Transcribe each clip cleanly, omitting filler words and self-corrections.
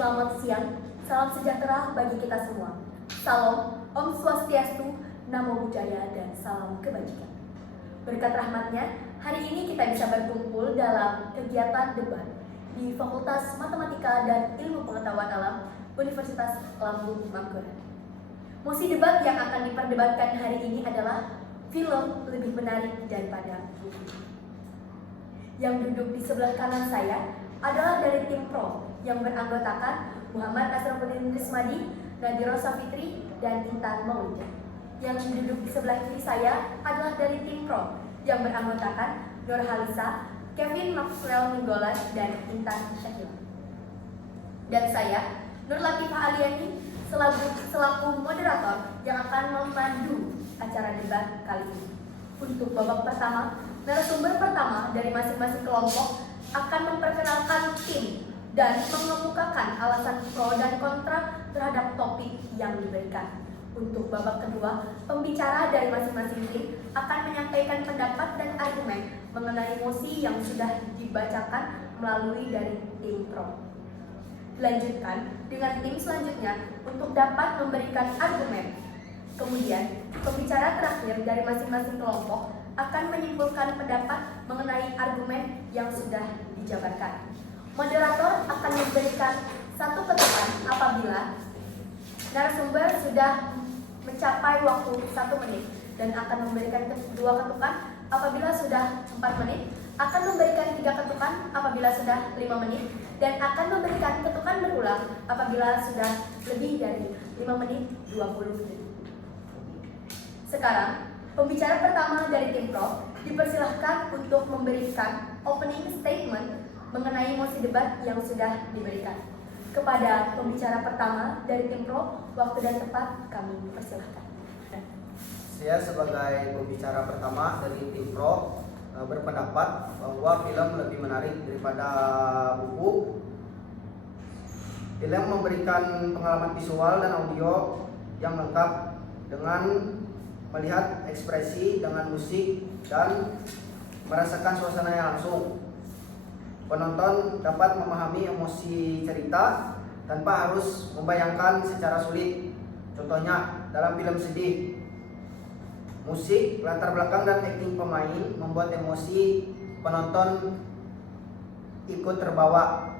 Selamat siang, salam sejahtera bagi kita semua. Salam, Om Swastiastu, Namo Buddhaya, dan salam kebajikan. Berkat rahmatnya, hari ini kita bisa berkumpul dalam kegiatan debat di Fakultas Matematika dan Ilmu Pengetahuan Alam Universitas Lambung Mangkurat. Mosi debat yang akan diperdebatkan hari ini adalah film lebih menarik daripada buku. Yang duduk di sebelah kanan saya adalah dari tim Pro yang beranggotakan Muhammad Asrafuddin Rismadi, Nadira Safitri, dan Intan Maulida. Yang duduk di sebelah kiri saya adalah dari tim Pro yang beranggotakan Nur Halisa, Kevin Maxwell Ninggolan, dan Intan Syakila. Dan saya, Nur Latifah Aliani, selaku moderator yang akan memandu acara debat kali ini. Untuk babak pertama, narasumber pertama dari masing-masing kelompok akan memperkenalkan tim dan mengemukakan alasan pro dan kontra terhadap topik yang diberikan. Untuk babak kedua, pembicara dari masing-masing tim akan menyampaikan pendapat dan argumen mengenai mosi yang sudah dibacakan melalui dari tim pro. Dilanjutkan dengan tim selanjutnya untuk dapat memberikan argumen. Kemudian, pembicara terakhir dari masing-masing kelompok akan menyimpulkan pendapat mengenai argumen yang sudah dijabarkan. Moderator akan memberikan satu ketukan apabila narasumber sudah mencapai waktu 1 menit dan akan memberikan 2 ketukan apabila sudah 4 menit, akan memberikan 3 ketukan apabila sudah 5 menit, dan akan memberikan ketukan berulang apabila sudah lebih dari 5 menit 20 detik. Sekarang, pembicara pertama dari tim Pro dipersilahkan untuk memberikan opening statement mengenai mosi debat yang sudah diberikan. Kepada pembicara pertama dari tim Pro, waktu dan tempat kami persilahkan. Saya sebagai pembicara pertama dari tim Pro berpendapat bahwa film lebih menarik daripada buku. Film memberikan pengalaman visual dan audio yang lengkap dengan melihat ekspresi dengan musik dan merasakan suasana yang langsung. Penonton dapat memahami emosi cerita tanpa harus membayangkan secara sulit. Contohnya dalam film sedih, musik, latar belakang, dan akting pemain membuat emosi penonton ikut terbawa.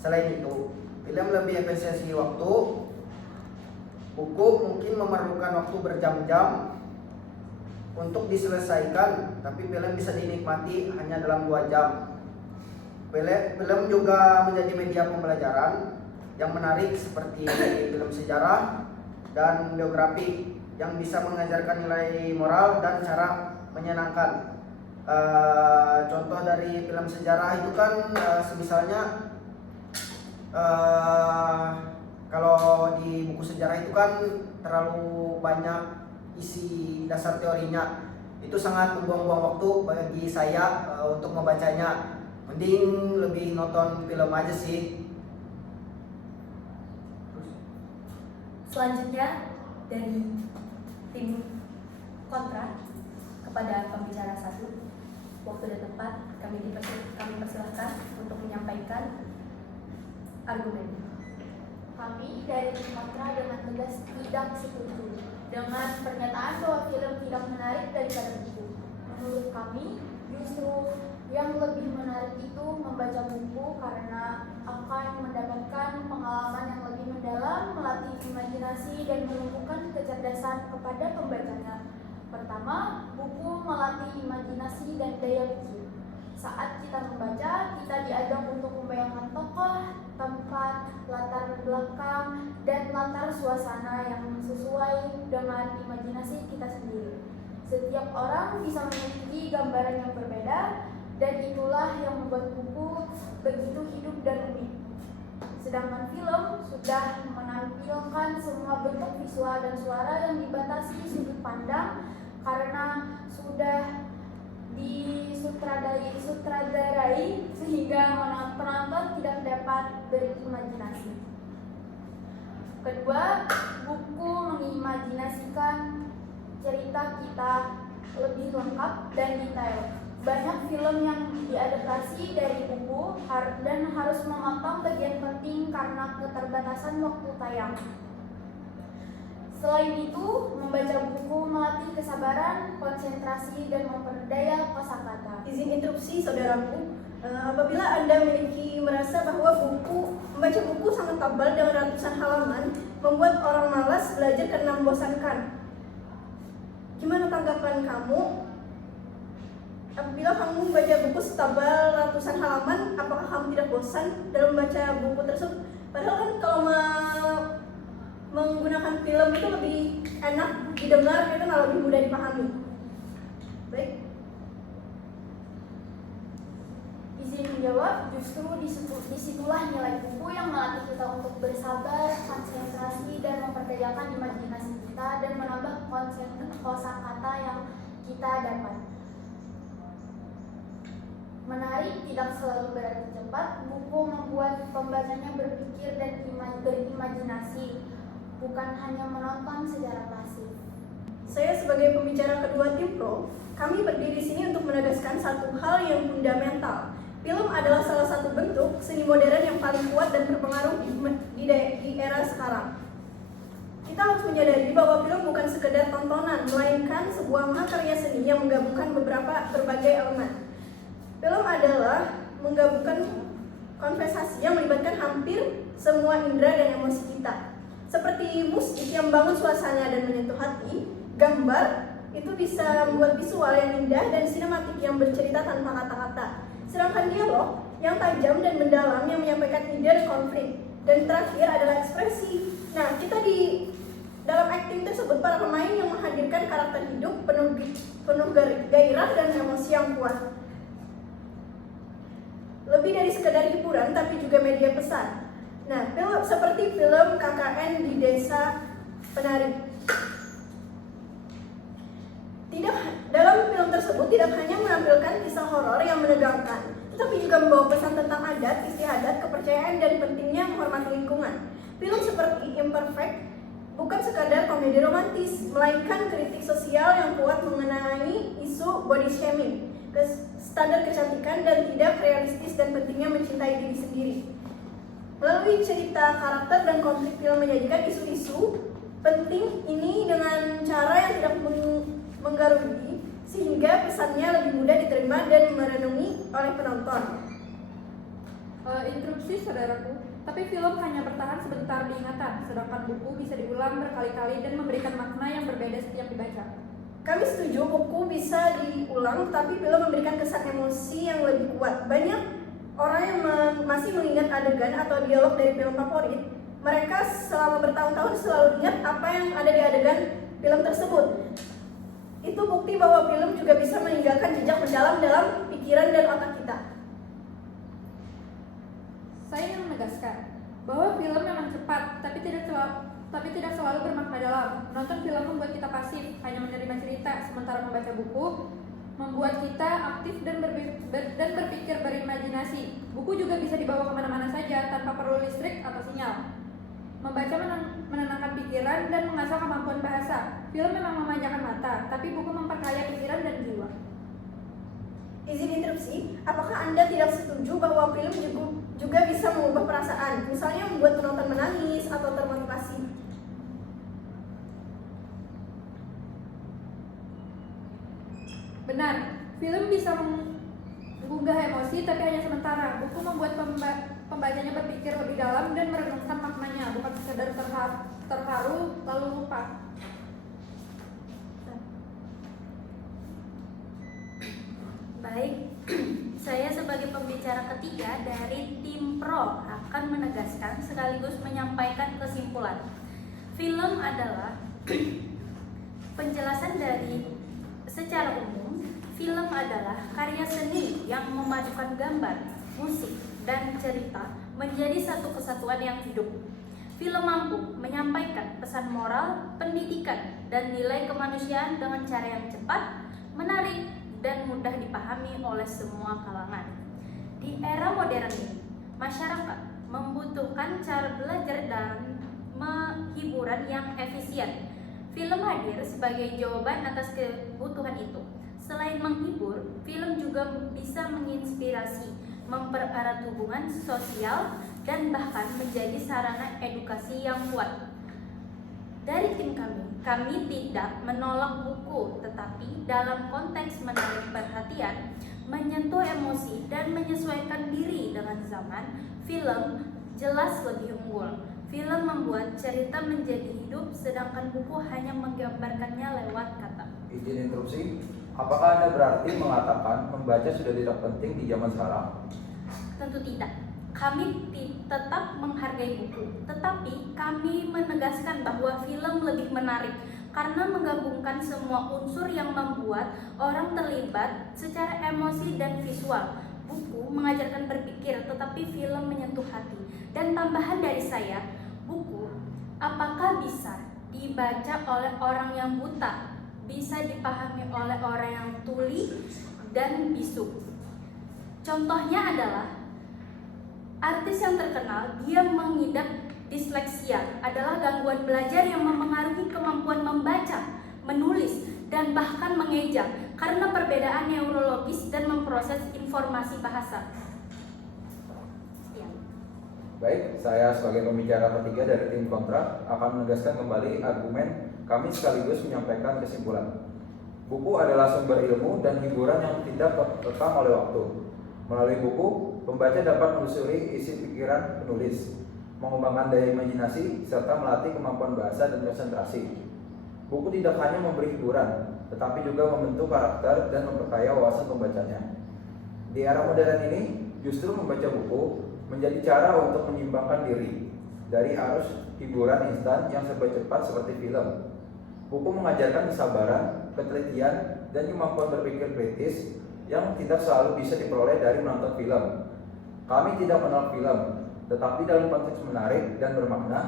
Selain itu, film lebih efisiensi waktu. Buku mungkin memerlukan waktu berjam-jam untuk diselesaikan, tapi film bisa dinikmati hanya dalam 2 jam. Film juga menjadi media pembelajaran yang menarik seperti film sejarah dan biografi yang bisa mengajarkan nilai moral dan cara menyenangkan. Contoh dari film sejarah itu kan misalnya kalau di buku sejarah itu kan terlalu banyak isi dasar teorinya, itu sangat membuang-buang waktu bagi saya untuk membacanya. Mending lebih nonton film aja sih. Selanjutnya dari tim kontra, kepada pembicara 1, waktu dan tempat kami persilahkan untuk menyampaikan argumen. Kami dari tim kontra dengan tegas tidak setuju dengan pernyataan bahwa film tidak menarik daripada buku. Menurut kami, justru yang lebih menarik itu membaca buku karena akan mendapatkan pengalaman yang lebih mendalam, melatih imajinasi, dan menumbuhkan kecerdasan kepada pembacanya. Pertama, buku melatih imajinasi dan daya pikir. Saat kita membaca, kita diajak untuk membayangkan tokoh, tempat, latar belakang, dan latar suasana yang sesuai dengan imajinasi kita sendiri. Setiap orang bisa memiliki gambaran yang berbeda, dan itulah yang membuat buku begitu hidup dan unik. Sedangkan film sudah menampilkan semua bentuk visual dan suara yang dibatasi sudut pandang karena sudah disutradarai sehingga penonton tidak dapat berimajinasi. Kedua, buku mengimajinasikan cerita kita lebih lengkap dan detail. Banyak film yang diadaptasi dari buku dan harus memotong bagian penting karena keterbatasan waktu tayang. Selain itu, membaca buku melatih kesabaran, konsentrasi, dan memperdaya kosakata. Izin interupsi saudaraku, apabila Anda merasa bahwa membaca buku sangat tebal dengan ratusan halaman membuat orang malas belajar karena membosankan. Gimana tanggapan kamu? Apabila kamu membaca buku setebal ratusan halaman, apakah kamu tidak bosan dalam membaca buku tersebut? Padahal kan kalau menggunakan film itu lebih enak didengar, itu lebih mudah dipahami. Baik. Izin menjawab, justru disitulah nilai buku yang melatih kita untuk bersabar, konsentrasi, dan memperdayakan imajinasi kita dan menambah kosakata yang kita dapat. Menarik tidak selalu berarti cepat. Buku membuat pembacanya berpikir dan berimajinasi, bukan hanya menonton secara pasif. Saya sebagai pembicara kedua tim pro, kami berdiri sini untuk menegaskan satu hal yang fundamental. Film adalah salah satu bentuk seni modern yang paling kuat dan berpengaruh di era sekarang. Kita harus menyadari bahwa film bukan sekedar tontonan, melainkan sebuah mahakarya seni yang menggabungkan berbagai elemen. Film adalah menggabungkan konversasi yang melibatkan hampir semua indera dan emosi kita. Seperti musik yang membangun suasana dan menyentuh hati, gambar itu bisa membuat visual yang indah dan sinematik yang bercerita tanpa kata-kata. Sedangkan dialog yang tajam dan mendalam yang menyampaikan ide dan konflik. Dan terakhir adalah ekspresi. Nah, kita di dalam acting tersebut para pemain yang menghadirkan karakter hidup penuh gairah dan emosi yang kuat. Lebih dari sekedar hiburan, tapi juga media pesan. Nah, film seperti film KKN di Desa Penari. Dalam film tersebut tidak hanya menampilkan kisah horor yang menegangkan, tetapi juga membawa pesan tentang adat, istiadat, kepercayaan, dan pentingnya menghormati lingkungan. Film seperti Imperfect bukan sekadar komedi romantis, melainkan kritik sosial yang kuat mengenai isu body shaming, standar kecantikan, dan tidak realistis dan pentingnya mencintai diri sendiri. Melalui cerita, karakter, dan konflik, film menyajikan isu-isu penting ini dengan cara yang tidak menggaruni, sehingga pesannya lebih mudah diterima dan merenungi oleh penonton. Interupsi saudaraku, tapi film hanya bertahan sebentar di ingatan, sedangkan buku bisa diulang berkali-kali dan memberikan makna yang berbeda setiap dibaca. Kami setuju buku bisa diulang, tapi film memberikan kesan emosi yang lebih kuat. Banyak orang yang masih mengingat adegan atau dialog dari film favorit. Mereka selama bertahun-tahun selalu ingat apa yang ada di adegan film tersebut. Itu bukti bahwa film juga bisa meninggalkan jejak mendalam dalam pikiran dan otak kita. Saya ingin menegaskan bahwa film memang cepat, tapi tidak selalu bermakna dalam. Menonton film membuat kita pasif, hanya menerima cerita, sementara membaca buku membuat kita aktif dan berpikir berimajinasi. Buku juga bisa dibawa kemana-mana saja tanpa perlu listrik atau sinyal. Membaca menenangkan pikiran dan mengasah kemampuan bahasa. Film memang memanjakan mata, tapi buku memperkaya pikiran dan jiwa. Izin interupsi, apakah Anda tidak setuju bahwa film juga bisa mengubah perasaan, misalnya membuat penonton menangis atau termotivasi? Benar, film bisa menggugah emosi tapi hanya sementara. Buku membuat pembacanya berpikir lebih dalam dan merenungkan maknanya, bukan sekedar terharu lalu lupa. Baik, saya sebagai pembicara ketiga dari tim pro akan menegaskan sekaligus menyampaikan kesimpulan. Film adalah penjelasan dari secara umum, film adalah karya seni yang memadukan gambar, musik, dan cerita menjadi satu kesatuan yang hidup. Film mampu menyampaikan pesan moral, pendidikan, dan nilai kemanusiaan dengan cara yang cepat, menarik, dan mudah dipahami oleh semua kalangan. Di era modern ini, masyarakat membutuhkan cara belajar dan hiburan yang efisien. Film hadir sebagai jawaban atas kebutuhan itu. Selain menghibur, film juga bisa menginspirasi, mempererat hubungan sosial, dan bahkan menjadi sarana edukasi yang kuat. Dari tim kami tidak menolak buku, tetapi dalam konteks menarik perhatian, menyentuh emosi, dan menyesuaikan diri dengan zaman, film jelas lebih unggul. Film membuat cerita menjadi hidup, sedangkan buku hanya menggambarkannya lewat kata. Izin interupsi, apakah Anda berarti mengatakan membaca sudah tidak penting di zaman sekarang? Tentu tidak. Kami tetap menghargai buku, tetapi kami menegaskan bahwa film lebih menarik karena menggabungkan semua unsur yang membuat orang terlibat secara emosi dan visual. Buku mengajarkan berpikir, tetapi film menyentuh hati. Dan tambahan dari saya, buku apakah bisa dibaca oleh orang yang buta, bisa dipahami oleh orang yang tuli dan bisu. Contohnya adalah artis yang terkenal, dia mengidap disleksia, adalah gangguan belajar yang mempengaruhi kemampuan membaca, menulis, dan bahkan mengeja karena perbedaan neurologis dan memproses informasi bahasa. Sekian. Baik, saya sebagai pembicara ketiga dari tim kontra akan menegaskan kembali argumen kami sekaligus menyampaikan kesimpulan. Buku adalah sumber ilmu dan hiburan yang tidak terkekang oleh waktu. Melalui buku, pembaca dapat menelusuri isi pikiran penulis, mengembangkan daya imajinasi, serta melatih kemampuan bahasa dan konsentrasi. Buku tidak hanya memberi hiburan, tetapi juga membentuk karakter dan memperkaya wawasan pembacanya. Di era modern ini, justru membaca buku menjadi cara untuk menyimbangkan diri dari arus hiburan instan yang serba cepat seperti film. Buku mengajarkan kesabaran, ketelitian, dan kemampuan berpikir kritis yang tidak selalu bisa diperoleh dari menonton film. Kami tidak menolak film, tetapi dalam konteks menarik dan bermakna,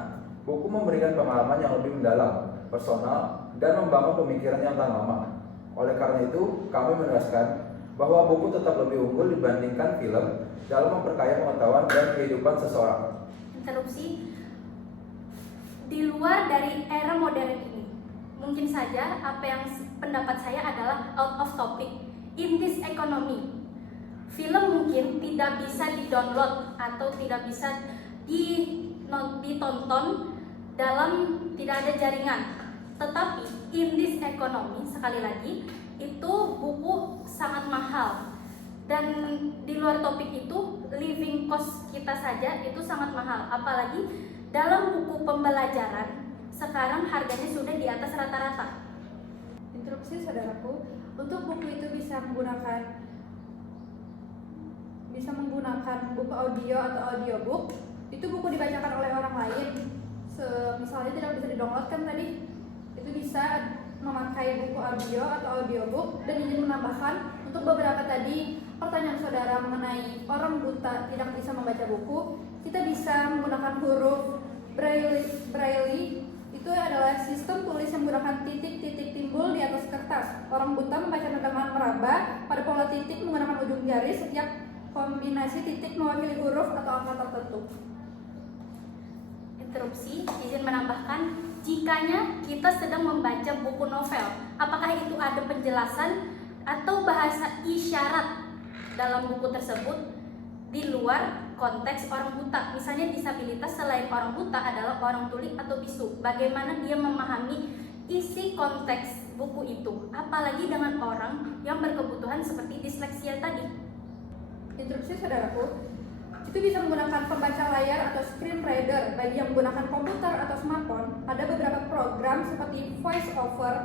buku memberikan pengalaman yang lebih mendalam, personal, dan membangun pemikiran yang tahan lama. Oleh karena itu, kami menegaskan bahwa buku tetap lebih unggul dibandingkan film dalam memperkaya pengetahuan dan kehidupan seseorang. Interupsi. Di luar dari era modern ini, mungkin saja apa yang pendapat saya adalah out of topic. In this economy, film mungkin tidak bisa di-download atau tidak bisa ditonton dalam tidak ada jaringan. Tetapi in this economy, sekali lagi, itu buku sangat mahal. Dan di luar topik itu, living cost kita saja itu sangat mahal. Apalagi dalam buku pembelajaran, sekarang harganya sudah di atas rata-rata. Interupsi saudaraku, untuk buku itu bisa menggunakan buku audio atau audiobook. Itu buku dibacakan oleh orang lain. Misalnya tidak bisa di-download kan tadi. Itu bisa memakai buku audio atau audiobook. Dan ingin menambahkan untuk beberapa tadi pertanyaan saudara mengenai orang buta tidak bisa membaca buku, kita bisa menggunakan huruf Braille. Itu adalah sistem tulis yang menggunakan titik-titik timbul di atas kertas. Orang buta membacanya dengan meraba pada pola titik menggunakan ujung jari. Setiap kombinasi titik mewakili huruf atau angka tertentu. Interupsi, izin menambahkan, jikanya kita sedang membaca buku novel, apakah itu ada penjelasan atau bahasa isyarat dalam buku tersebut di luar konteks orang buta? Misalnya disabilitas selain orang buta adalah orang tuli atau bisu. Bagaimana dia memahami isi konteks buku itu? Apalagi dengan orang yang berkebutuhan seperti disleksia tadi. Interupsi saudaraku, itu bisa menggunakan pembaca layar atau screen reader. Bagi yang menggunakan komputer atau smartphone, ada beberapa program seperti VoiceOver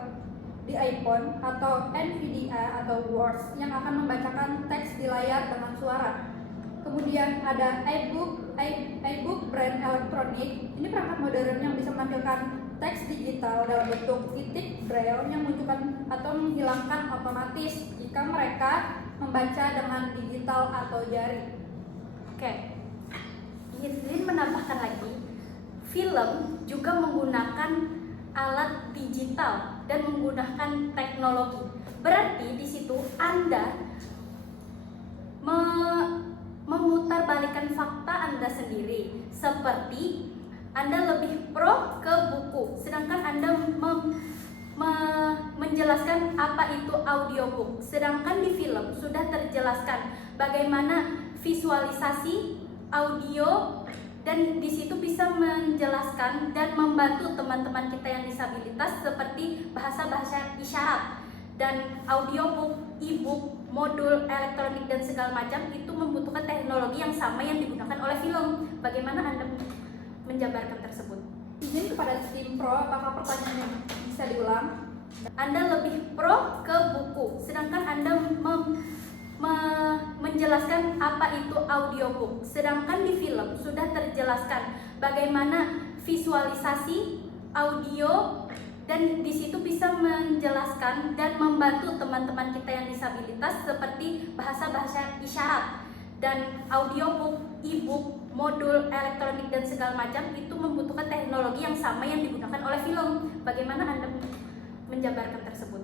di iPhone atau NVDA atau Words yang akan membacakan teks di layar dengan suara. Kemudian ada iBook Braille Electronic. Ini perangkat modern yang bisa menampilkan teks digital dalam bentuk titik braille yang menunjukkan atau menghilangkan otomatis jika mereka membaca dengan digital atau jari. Oke, ingin menambahkan lagi, film juga menggunakan alat digital dan menggunakan teknologi. Berarti di situ Anda memutarbalikkan fakta Anda sendiri. Seperti Anda lebih pro ke buku, sedangkan Anda menjelaskan apa itu audiobook. Sedangkan di film sudah terjelaskan bagaimana visualisasi audio, dan di situ bisa menjelaskan dan membantu teman-teman kita yang disabilitas seperti bahasa-bahasa isyarat. Dan audiobook, e-book, modul elektronik dan segala macam itu membutuhkan teknologi yang sama yang digunakan oleh film. Bagaimana Anda menjabarkan tersebut? Izin kepada tim pro, apakah pertanyaannya bisa diulang? Anda lebih pro ke buku, sedangkan Anda menjelaskan apa itu audiobook. Sedangkan di film sudah terjelaskan bagaimana visualisasi audio, dan di situ bisa menjelaskan dan membantu teman-teman kita yang disabilitas seperti bahasa-bahasa isyarat. Dan audiobook, e-book, modul elektronik dan segala macam itu membutuhkan teknologi yang sama yang digunakan oleh film. Bagaimana Anda menjabarkan tersebut?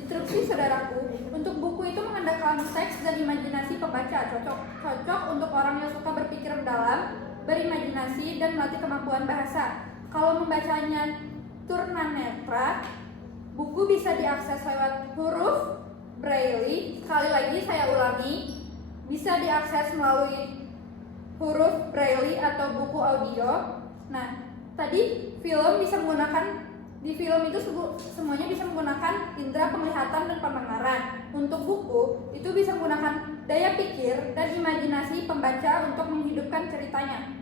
Instruksi saudaraku, untuk buku itu mengandalkan teks dan imajinasi pembaca, cocok untuk orang yang suka berpikir mendalam, berimajinasi, dan melatih kemampuan bahasa. Kalau membacanya tunanetra, buku bisa diakses lewat huruf braille. Sekali lagi saya ulangi, bisa diakses melalui huruf braille atau buku audio. Nah, tadi film bisa menggunakan, di film itu semuanya bisa menggunakan indera penglihatan dan pendengaran. Untuk buku itu bisa menggunakan daya pikir dan imajinasi pembaca untuk menghidupkan ceritanya.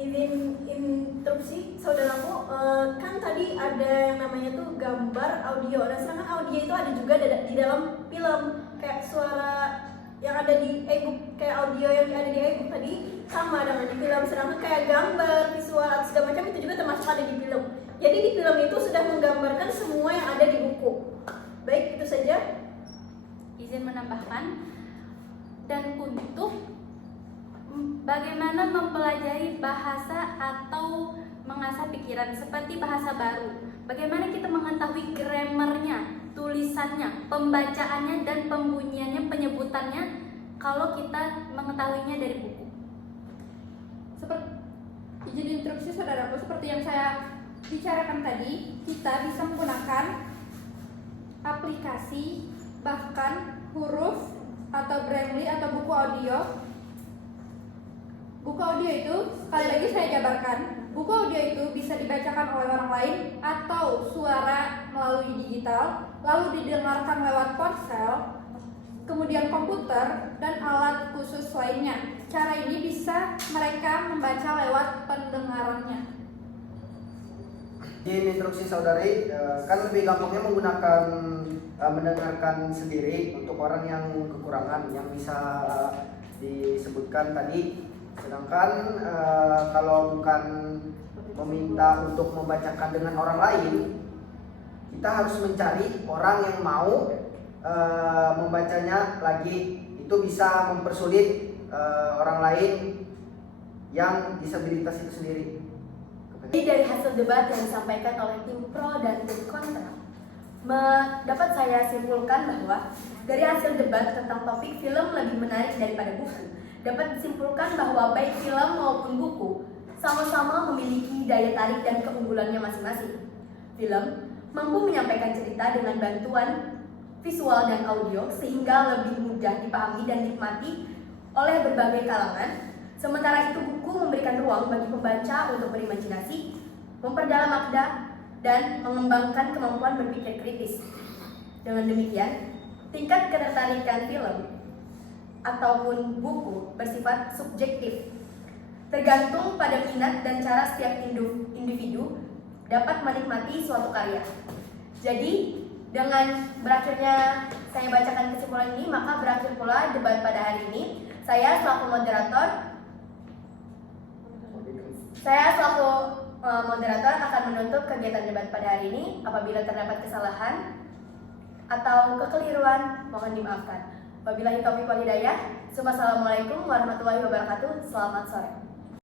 Izin interupsi saudaraku, kan tadi ada yang namanya tuh gambar audio. Nah, sedangkan audio itu ada juga di dalam film, kayak suara yang ada di e-book, kayak audio yang ada di e-book tadi sama dengan di film. Sedangkan kayak gambar, visual, segala macam itu juga termasuk ada di film. Jadi di film itu sudah menggambarkan semua yang ada di buku. Baik, itu saja. Izin menambahkan, dan untuk bagaimana mempelajari bahasa atau mengasah pikiran seperti bahasa baru. Bagaimana kita mengetahui gramernya, tulisannya, pembacaannya, dan pembunyiannya, penyebutannya kalau kita mengetahuinya dari buku. Izin instruksi saudaraku, seperti yang saya bicarakan tadi, kita bisa menggunakan aplikasi, bahkan huruf atau braille atau buku audio. Buku audio itu, sekali lagi saya jabarkan, buku audio itu bisa dibacakan oleh orang lain atau suara melalui digital, lalu didengarkan lewat ponsel, kemudian komputer, dan alat khusus lainnya. Cara ini bisa mereka membaca lewat pendengarannya. Di instruksi saudari, kan lebih gampangnya menggunakan mendengarkan sendiri untuk orang yang kekurangan yang bisa disebutkan tadi. Sedangkan kalau bukan meminta untuk membacakan dengan orang lain, kita harus mencari orang yang mau membacanya lagi. Itu bisa mempersulit orang lain yang disabilitas itu sendiri. Jadi dari hasil debat yang disampaikan oleh tim pro dan tim kontra, dapat saya simpulkan bahwa dari hasil debat tentang topik film lebih menarik daripada buku, dapat disimpulkan bahwa baik film maupun buku sama-sama memiliki daya tarik dan keunggulannya masing-masing. Film mampu menyampaikan cerita dengan bantuan visual dan audio sehingga lebih mudah dipahami dan dinikmati oleh berbagai kalangan. Sementara itu buku memberikan ruang bagi pembaca untuk berimajinasi, memperdalam makna, dan mengembangkan kemampuan berpikir kritis. Dengan demikian, tingkat ketertarikan film ataupun buku bersifat subjektif, tergantung pada minat dan cara setiap individu dapat menikmati suatu karya. Jadi, dengan berakhirnya saya bacakan kesimpulan ini, maka berakhir pula debat pada hari ini. Saya selaku moderator akan menutup kegiatan debat pada hari ini. Apabila terdapat kesalahan atau kekeliruan, mohon dimaafkan. Wabillahi taufiq wal hidayah. Assalamualaikum warahmatullahi wabarakatuh. Selamat sore.